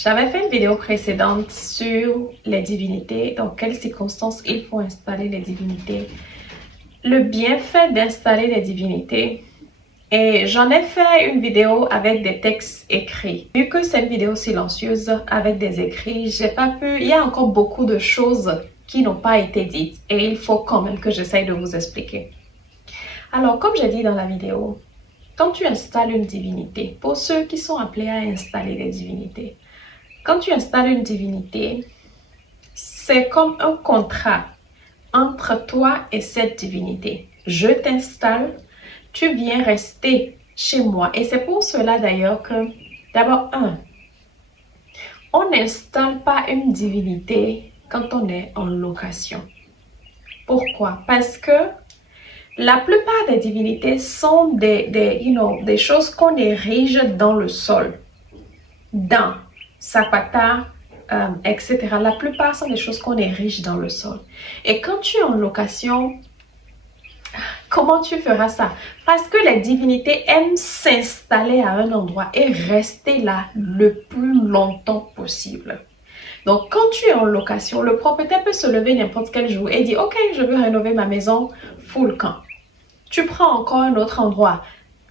J'avais fait une vidéo précédente sur les divinités, dans quelles circonstances il faut installer les divinités, le bienfait d'installer les divinités. Et j'en ai fait une vidéo avec des textes écrits. Vu que c'est une vidéo silencieuse avec des écrits, j'ai pas pu... Il y a encore beaucoup de choses qui n'ont pas été dites et il faut quand même que j'essaye de vous expliquer. Alors, comme j'ai dit dans la vidéo, quand tu installes une divinité, pour ceux qui sont appelés à installer des divinités, quand tu installes une divinité, c'est comme un contrat entre toi et cette divinité. Je t'installe, tu viens rester chez moi. Et c'est pour cela d'ailleurs que, d'abord, on n'installe pas une divinité quand on est en location. Pourquoi? Parce que la plupart des divinités sont des choses qu'on érige dans le sol, dans Sapata, etc. La plupart sont des choses qu'on érige dans le sol. Et quand tu es en location, comment tu feras ça? Parce que les divinités aiment s'installer à un endroit et rester là le plus longtemps possible. Donc, quand tu es en location, le propriétaire peut se lever n'importe quel jour et dire « Ok, je veux rénover ma maison full camp ». Tu prends encore un autre endroit.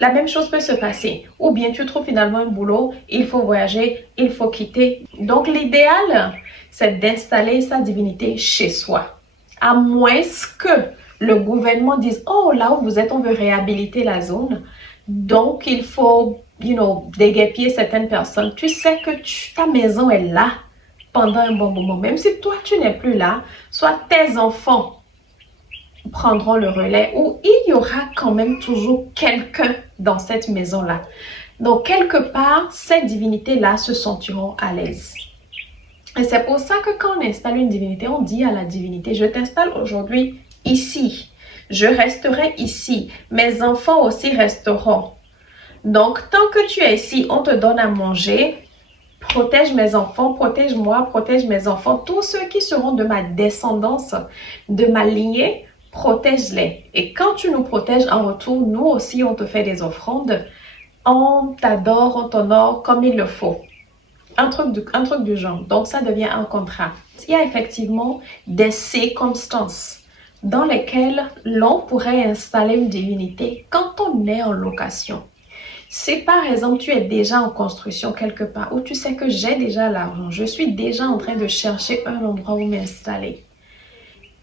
La même chose peut se passer. Ou bien tu trouves finalement un boulot, il faut voyager, il faut quitter. Donc l'idéal, c'est d'installer sa divinité chez soi. À moins que le gouvernement dise, oh là où vous êtes, on veut réhabiliter la zone. Donc il faut, déguerpir certaines personnes. Tu sais que ta maison est là pendant un bon moment. Même si toi, tu n'es plus là, soit tes enfants prendront le relais ou il y aura quand même toujours quelqu'un dans cette maison-là. Donc, quelque part, ces divinités-là se sentiront à l'aise. Et c'est pour ça que quand on installe une divinité, on dit à la divinité, je t'installe aujourd'hui ici. Je resterai ici. Mes enfants aussi resteront. Donc, tant que tu es ici, on te donne à manger. Protège mes enfants, protège-moi, protège mes enfants. Tous ceux qui seront de ma descendance, de ma lignée, protège-les. Et quand tu nous protèges en retour, nous aussi, on te fait des offrandes. On t'adore, on t'honore comme il le faut. Un truc du genre. Donc, ça devient un contrat. Il y a effectivement des circonstances dans lesquelles l'on pourrait installer une divinité quand on est en location. Si par exemple tu es déjà en construction quelque part où tu sais que j'ai déjà l'argent, je suis déjà en train de chercher un endroit où m'installer.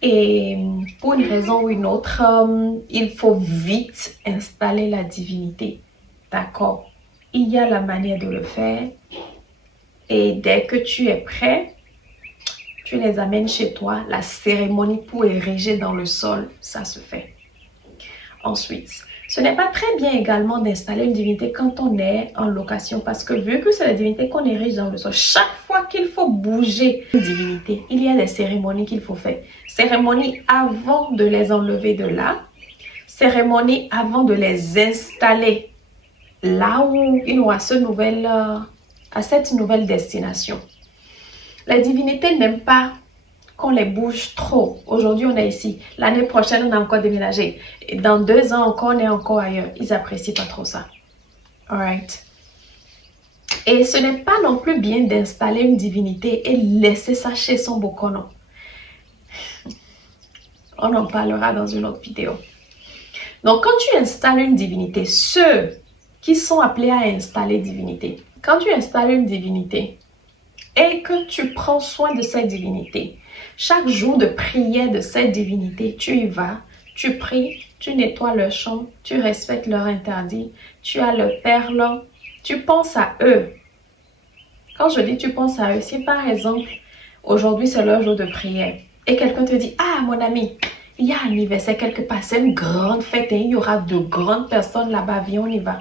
Et pour une raison ou une autre, il faut vite installer la divinité. D'accord? Il y a la manière de le faire. Et dès que tu es prêt, tu les amènes chez toi. La cérémonie pour ériger dans le sol, ça se fait. Ensuite, ce n'est pas très bien également d'installer une divinité quand on est en location parce que vu que c'est la divinité qu'on érige dans le sol, chaque fois qu'il faut bouger une divinité, il y a des cérémonies qu'il faut faire. Cérémonies avant de les enlever de là, cérémonies avant de les installer là où ils ont à cette nouvelle destination. La divinité n'aime pas qu'on les bouge trop. Aujourd'hui, on est ici. L'année prochaine, on a encore déménagé. Et dans 2 ans encore, on est encore ailleurs. Ils apprécient pas trop ça. Alright. Et ce n'est pas non plus bien d'installer une divinité et laisser ça chez son bokono. On en parlera dans une autre vidéo. Donc, quand tu installes une divinité, ceux qui sont appelés à installer divinité, quand tu installes une divinité et que tu prends soin de cette divinité, chaque jour de prière de cette divinité, tu y vas, tu pries, tu nettoies leur chambre, tu respectes leurs interdits, tu as le perle, tu penses à eux. Quand je dis tu penses à eux, si par exemple, aujourd'hui c'est leur jour de prière et quelqu'un te dit, ah mon ami, il y a un anniversaire quelque part, c'est une grande fête et il y aura de grandes personnes là-bas, viens on y va.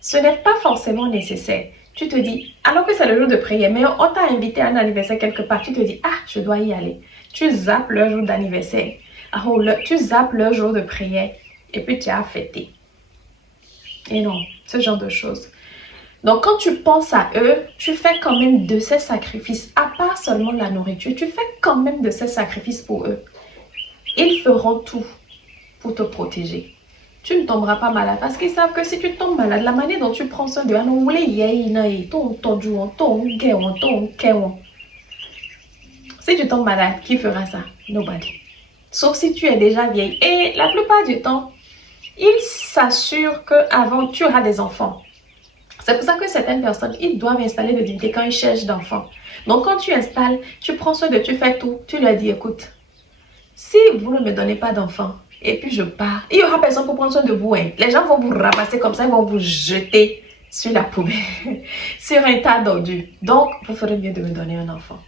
Ce n'est pas forcément nécessaire. Tu te dis, alors que c'est le jour de prière, mais on t'a invité à un anniversaire quelque part, tu te dis, ah, je dois y aller. Tu zappes leur jour d'anniversaire, tu zappes leur jour de prière, et puis tu as fêté. Et non, ce genre de choses. Donc, quand tu penses à eux, tu fais quand même de ces sacrifices, à part seulement la nourriture, tu fais quand même de ces sacrifices pour eux. Ils feront tout pour te protéger. tu ne tomberas pas malade. Parce qu'ils savent que si tu tombes malade, la manière dont tu prends soin de si tu tombes malade, qui fera ça? Nobody. Sauf si tu es déjà vieille. Et la plupart du temps, ils s'assurent qu'avant, tu auras des enfants. C'est pour ça que certaines personnes, ils doivent installer des divinités quand ils cherchent d'enfants. Donc, quand tu installes, tu prends soin de, tu fais tout, tu leur dis, écoute, si vous ne me donnez pas d'enfants, et puis je pars, il n'y aura personne pour prendre soin de vous. Hein. Les gens vont vous ramasser comme ça, ils vont vous jeter sur la poubelle, sur un tas d'ordures. Donc, vous ferez mieux de me donner un enfant.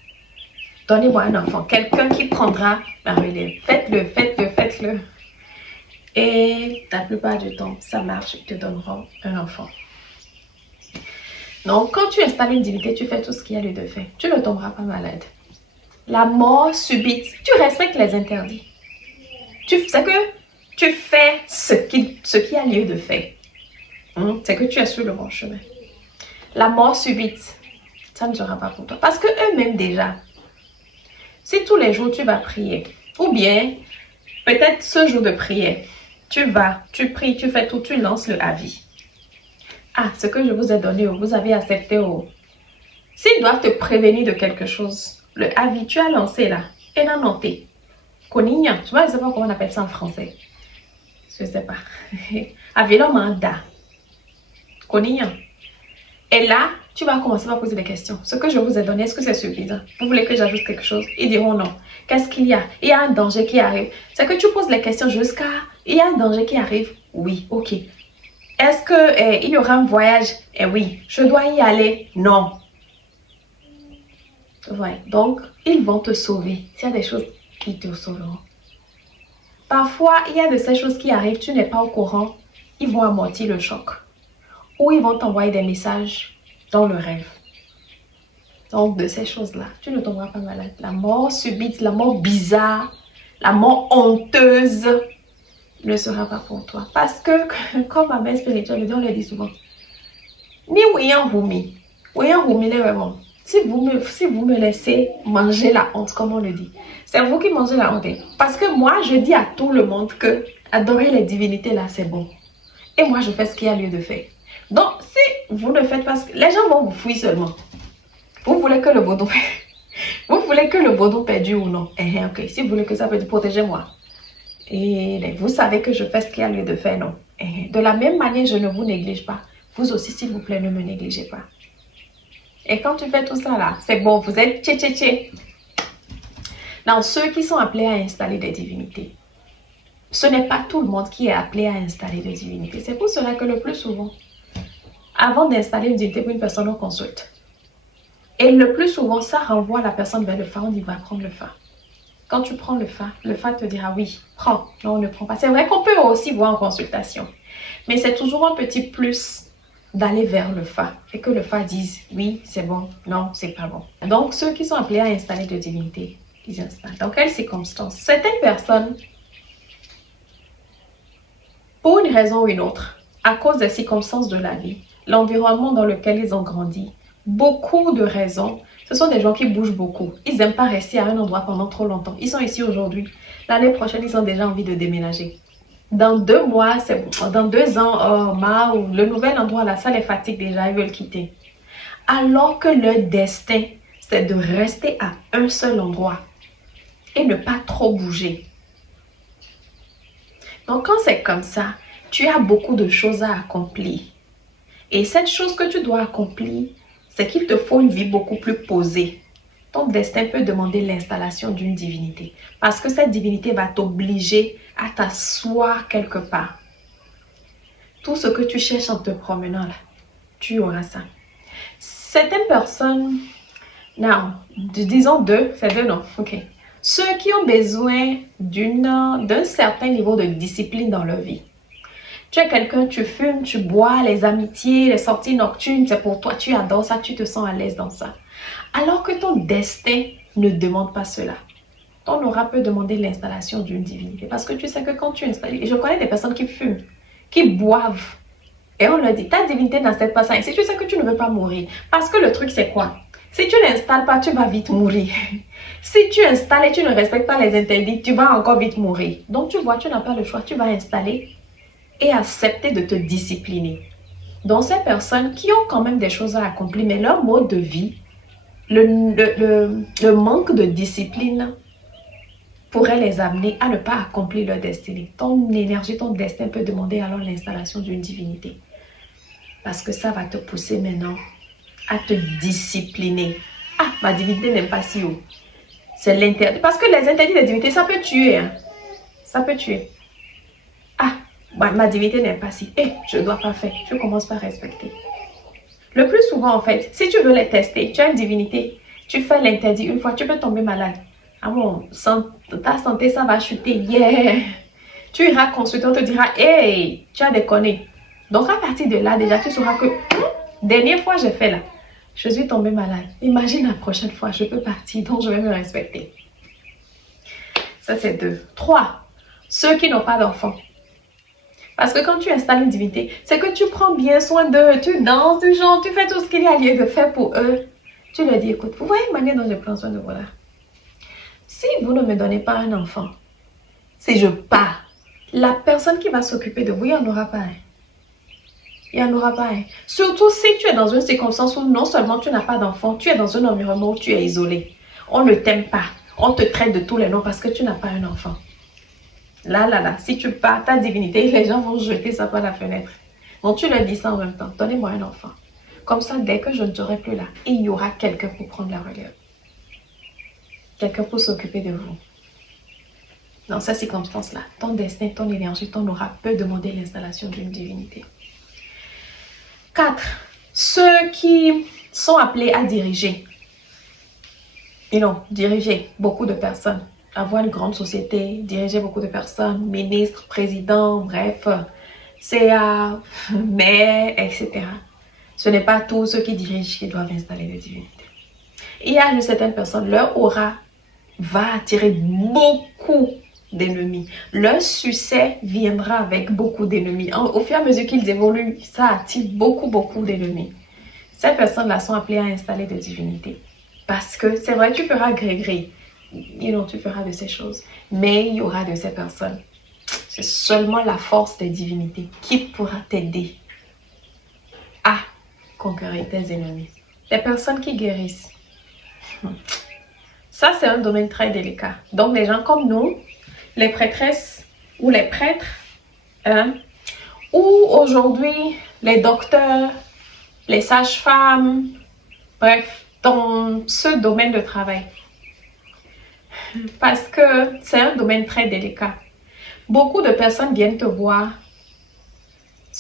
Donnez-moi un enfant, quelqu'un qui prendra ma relève. Faites-le, faites-le, faites-le. Et la plupart du temps, ça marche, ils te donneront un enfant. Donc, quand tu installes une divinité, tu fais tout ce qu'il y a lieu de faire. Tu ne tomberas pas malade. La mort subite, tu respectes les interdits. C'est que tu fais ce qui a lieu de faire. C'est que tu es sur le bon chemin. La mort subite, ça ne sera pas pour toi. Parce que eux-mêmes déjà, si tous les jours tu vas prier, ou bien peut-être ce jour de prière, tu vas, tu pries, tu fais tout, tu lances le avis. Ah, ce que je vous ai donné, vous avez accepté. S'ils doivent te prévenir de quelque chose, le avis, tu as lancé là, et non noté. Konignan, tu vois, je ne sais pas comment on appelle ça en français. Je ne sais pas. Avilo manda. Konignan. Et là, tu vas commencer à poser des questions. Ce que je vous ai donné, est-ce que c'est suffisant? Vous voulez que j'ajoute quelque chose? Ils diront non. Qu'est-ce qu'il y a? Il y a un danger qui arrive. C'est que tu poses les questions jusqu'à... Il y a un danger qui arrive? Oui, ok. Est-ce que il y aura un voyage? Eh oui. Je dois y aller? Non. Ouais. Donc, ils vont te sauver. S'il y a des choses qui te sauveront. Parfois, il y a de ces choses qui arrivent, tu n'es pas au courant. Ils vont amortir le choc. Ou ils vont t'envoyer des messages dans le rêve. Donc, de ces choses-là, tu ne tomberas pas malade. La mort subite, la mort bizarre, la mort honteuse ne sera pas pour toi. Parce que, comme ma mère spirituelle, on le dit souvent, ni ouyan humi. Ouyan humi, si vous me laissez manger la honte, comme on le dit, c'est vous qui mangez la honte. Parce que moi, je dis à tout le monde que adorer les divinités là, c'est bon. Et moi, je fais ce qu'il y a lieu de faire. Donc, si vous ne faites pas ce que... Les gens vont vous fuir seulement. Vous voulez que le vaudou... vous voulez que le vaudou perdure ou non? Ok. Si vous voulez que ça perdure, protégez-moi. Et vous savez que je fais ce qu'il y a lieu de faire, non? De la même manière, je ne vous néglige pas. Vous aussi, s'il vous plaît, ne me négligez pas. Et quand tu fais tout ça là, c'est bon, vous êtes tché. Dans ceux qui sont appelés à installer des divinités, ce n'est pas tout le monde qui est appelé à installer des divinités. C'est pour cela que le plus souvent, avant d'installer une divinité pour une personne, on consulte. Et le plus souvent, ça renvoie la personne vers le fa. On dit, va prendre le fa. Quand tu prends le fa te dira, oui, prends. Non, on ne prend pas. C'est vrai qu'on peut aussi voir en consultation. Mais c'est toujours un petit plus d'aller vers le fa. Et que le fa dise, oui, c'est bon, non, c'est pas bon. Donc, ceux qui sont appelés à installer des divinités, ils installent. Dans quelles circonstances? Certaines personnes, pour une raison ou une autre, à cause des circonstances de la vie, l'environnement dans lequel ils ont grandi, beaucoup de raisons. Ce sont des gens qui bougent beaucoup. Ils n'aiment pas rester à un endroit pendant trop longtemps. Ils sont ici aujourd'hui. L'année prochaine, ils ont déjà envie de déménager. Dans 2 mois, c'est bon. Dans 2 ans, le nouvel endroit, là, ça les fatigue déjà. Ils veulent quitter. Alors que leur destin, c'est de rester à un seul endroit et ne pas trop bouger. Donc, quand c'est comme ça, tu as beaucoup de choses à accomplir. Et cette chose que tu dois accomplir, c'est qu'il te faut une vie beaucoup plus posée. Ton destin peut demander l'installation d'une divinité. Parce que cette divinité va t'obliger à t'asseoir quelque part. Tout ce que tu cherches en te promenant là, tu auras ça. Certaines personnes, non, disons 2, c'est 2 non, ok. Ceux qui ont besoin d'un certain niveau de discipline dans leur vie. Tu es quelqu'un, tu fumes, tu bois, les amitiés, les sorties nocturnes, c'est pour toi, tu adores ça, tu te sens à l'aise dans ça. Alors que ton destin ne demande pas cela. Ton aura peut demander l'installation d'une divinité. Parce que tu sais que quand tu installes, et je connais des personnes qui fument, qui boivent, et on leur dit, ta divinité n'installe pas ça. Et si tu sais que tu ne veux pas mourir, parce que le truc c'est quoi? Si tu n'installes pas, tu vas vite mourir. Si tu installes et tu ne respectes pas les interdits, tu vas encore vite mourir. Donc tu vois, tu n'as pas le choix, tu vas installer et accepter de te discipliner. Donc, ces personnes qui ont quand même des choses à accomplir, mais leur mode de vie, le manque de discipline pourrait les amener à ne pas accomplir leur destinée. Ton énergie, ton destin peut demander alors l'installation d'une divinité. Parce que ça va te pousser maintenant à te discipliner. Ah, ma divinité n'aime pas si haut. C'est l'interdit. Parce que les interdits de divinité, ça peut tuer. Hein. Ça peut tuer. Ah, ma divinité n'aime pas si. Je ne dois pas faire. Je commence par respecter. Le plus souvent, en fait, si tu veux les tester, tu as une divinité, tu fais l'interdit une fois, tu peux tomber malade. Ah bon, ta santé, ça va chuter. Yeah! Tu iras consulter, on te dira, hey, tu as déconné. Donc, à partir de là, déjà, tu sauras que, dernière fois, j'ai fait là. Je suis tombée malade. Imagine la prochaine fois, je peux partir, donc je vais me respecter. Ça, c'est 2. 3. Ceux qui n'ont pas d'enfants. Parce que quand tu installes une divinité, c'est que tu prends bien soin d'eux, tu danses, tu chantes, tu fais tout ce qu'il y a lieu de faire pour eux. Tu leur dis, écoute, vous voyez la manière dont je prends soin de vous là. Si vous ne me donnez pas un enfant, si je pars, la personne qui va s'occuper de vous, il n'y en aura pas un. Il n'y en aura pas un. Surtout si tu es dans une circonstance où non seulement tu n'as pas d'enfant, tu es dans un environnement où tu es isolé. On ne t'aime pas. On te traite de tous les noms parce que tu n'as pas un enfant. Là, si tu pars, ta divinité, les gens vont jeter ça par la fenêtre. Donc tu leur dis ça en même temps. Donnez-moi un enfant. Comme ça, dès que je ne serai plus là, il y aura quelqu'un pour prendre la relève. Quelqu'un pour s'occuper de vous. Dans ces circonstances-là, ton destin, ton énergie, ton aura peut demander l'installation d'une divinité. 4. Ceux qui sont appelés à diriger. Diriger beaucoup de personnes. Avoir une grande société, diriger beaucoup de personnes, ministres, présidents, bref, CA, maire, etc. Ce n'est pas tous ceux qui dirigent qui doivent installer des divinités. Il y a de certaines personnes, leur aura va attirer beaucoup d'ennemis. Leur succès viendra avec beaucoup d'ennemis. Au fur et à mesure qu'ils évoluent, ça attire beaucoup d'ennemis. Ces personnes-là sont appelées à installer des divinités. Parce que c'est vrai, tu feras gré-gré. Tu feras de ces choses. Mais il y aura de ces personnes. C'est seulement la force des divinités qui pourra t'aider à conquérir tes ennemis. Les personnes qui guérissent. Ça, c'est un domaine très délicat. Donc, les gens comme nous, les prêtresses ou les prêtres, ou aujourd'hui, les docteurs, les sages-femmes, bref, dans ce domaine de travail. Parce que c'est un domaine très délicat. Beaucoup de personnes viennent te voir.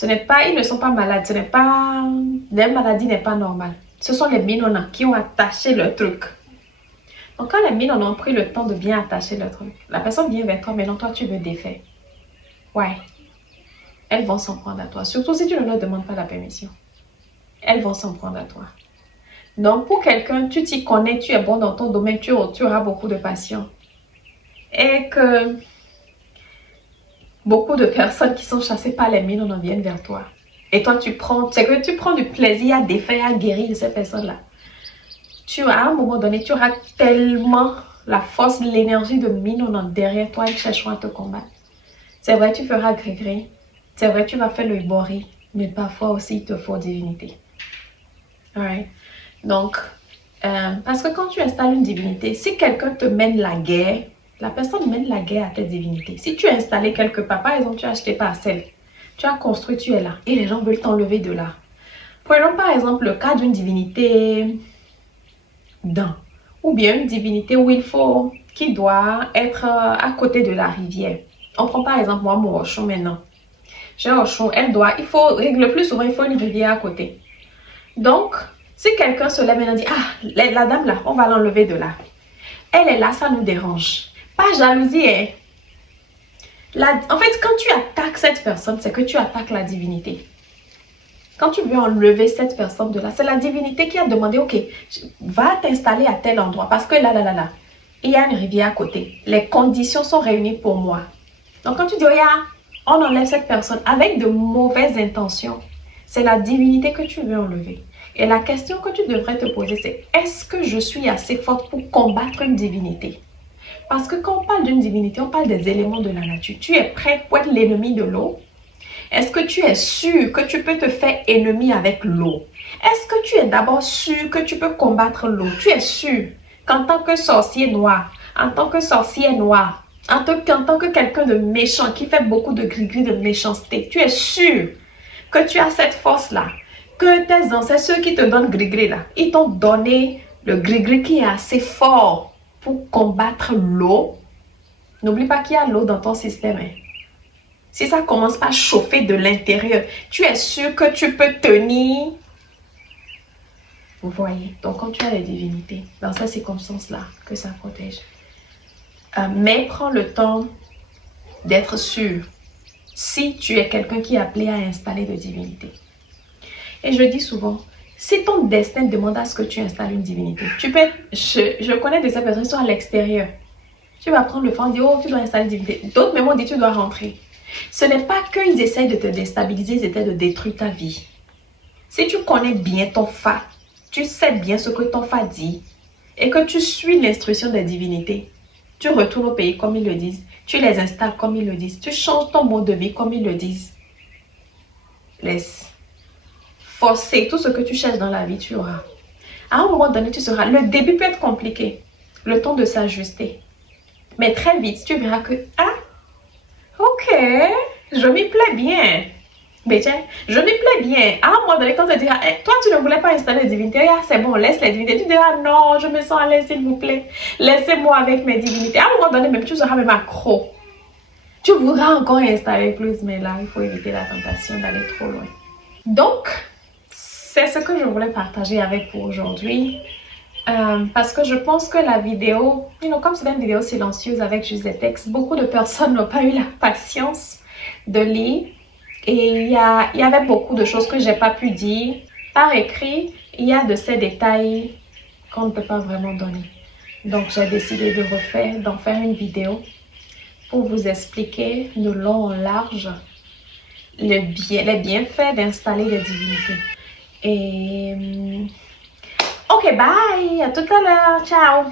Ils ne sont pas malades. Leur maladie n'est pas normale. Ce sont les minona qui ont attaché leur truc. Donc quand les minona ont pris le temps de bien attacher leur truc, la personne vient vers toi, maintenant toi tu veux défaire. Ouais. Elles vont s'en prendre à toi. Surtout si tu ne leur demandes pas la permission. Elles vont s'en prendre à toi. Donc, pour quelqu'un, tu t'y connais, tu es bon dans ton domaine, tu auras beaucoup de patience. Et que beaucoup de personnes qui sont chassées par les mines en viennent vers toi. Et toi, tu prends du plaisir à défaire, à guérir de ces personnes-là. À un moment donné, tu auras tellement la force, l'énergie de mine derrière toi, ils chercheront à te combattre. C'est vrai, tu feras gré-gré. C'est vrai, tu vas faire le ibori. Mais parfois aussi, il te faut divinité. Alright. Donc, parce que quand tu installes une divinité, si quelqu'un te mène la guerre, la personne mène la guerre à tes divinités. Si tu es installé quelque part, par exemple, tu as acheté parcelle, tu as construit, tu es là, et les gens veulent t'enlever de là. Prenons par exemple le cas d'une divinité ou bien une divinité qui doit être à côté de la rivière. On prend par exemple moi mon Oshun maintenant. J'ai Oshun, le plus souvent il faut une rivière à côté. Donc, si quelqu'un se lève et dit, la dame là, on va l'enlever de là. Elle est là, ça nous dérange. Pas jalousie, hein. En fait, quand tu attaques cette personne, c'est que tu attaques la divinité. Quand tu veux enlever cette personne de là, c'est la divinité qui a demandé, ok, va t'installer à tel endroit. Parce que là, il y a une rivière à côté. Les conditions sont réunies pour moi. Donc quand tu dis, on enlève cette personne avec de mauvaises intentions, c'est la divinité que tu veux enlever. Et la question que tu devrais te poser, c'est est-ce que je suis assez forte pour combattre une divinité? Parce que quand on parle d'une divinité, on parle des éléments de la nature. Tu es prêt pour être l'ennemi de l'eau. Est-ce que tu es sûr que tu peux te faire ennemi avec l'eau? Est-ce que tu es d'abord sûr que tu peux combattre l'eau? Tu es sûr qu'en tant que sorcier noir, en tant que sorcière noire, en tant que quelqu'un de méchant qui fait beaucoup de gris-gris de méchanceté, tu es sûr que tu as cette force-là, que tes ancêtres, ceux qui te donnent gris-gris là, ils t'ont donné le gris-gris qui est assez fort pour combattre l'eau. N'oublie pas qu'il y a l'eau dans ton système. Hein. Si ça commence par chauffer de l'intérieur, tu es sûr que tu peux tenir. Vous voyez, donc quand tu as les divinités, dans ces circonstances-là, que ça protège. Mais prends le temps d'être sûr si tu es quelqu'un qui est appelé à installer des divinités. Et je dis souvent, si ton destin demande à ce que tu installes une divinité, tu peux, je connais des personnes qui sont à l'extérieur. Tu vas prendre le temps et dire, oh, tu dois installer une divinité. D'autres même ont dit, tu dois rentrer. Ce n'est pas qu'ils essayent de te déstabiliser, ils essaient de détruire ta vie. Si tu connais bien ton fa, tu sais bien ce que ton fa dit et que tu suis l'instruction des divinités, tu retournes au pays comme ils le disent, tu les installes comme ils le disent, tu changes ton mode de vie comme ils le disent. Laisse. Forcer tout ce que tu cherches dans la vie, tu auras. À un moment donné, tu seras. Le début peut être compliqué, le temps de s'ajuster. Mais très vite, tu verras que, ah, ok, je m'y plais bien. Mais tiens, je m'y plais bien. À un moment donné, quand tu te diras, hey, toi, tu ne voulais pas installer les divinités, ah, c'est bon, laisse les divinités. Tu diras, non, je me sens à l'aise, s'il vous plaît. Laissez-moi avec mes divinités. À un moment donné, même tu seras même accro. Tu voudras encore installer plus, mais là, il faut éviter la tentation d'aller trop loin. Donc, c'est ce que je voulais partager avec vous aujourd'hui. Parce que je pense que la vidéo, comme c'est une vidéo silencieuse avec juste des textes, beaucoup de personnes n'ont pas eu la patience de lire. Et il y avait beaucoup de choses que je n'ai pas pu dire. Par écrit, il y a de ces détails qu'on ne peut pas vraiment donner. Donc, j'ai décidé d'en faire une vidéo pour vous expliquer de long en large les bienfaits d'installer des divinités. Et ok, bye, à tout à l'heure, ciao.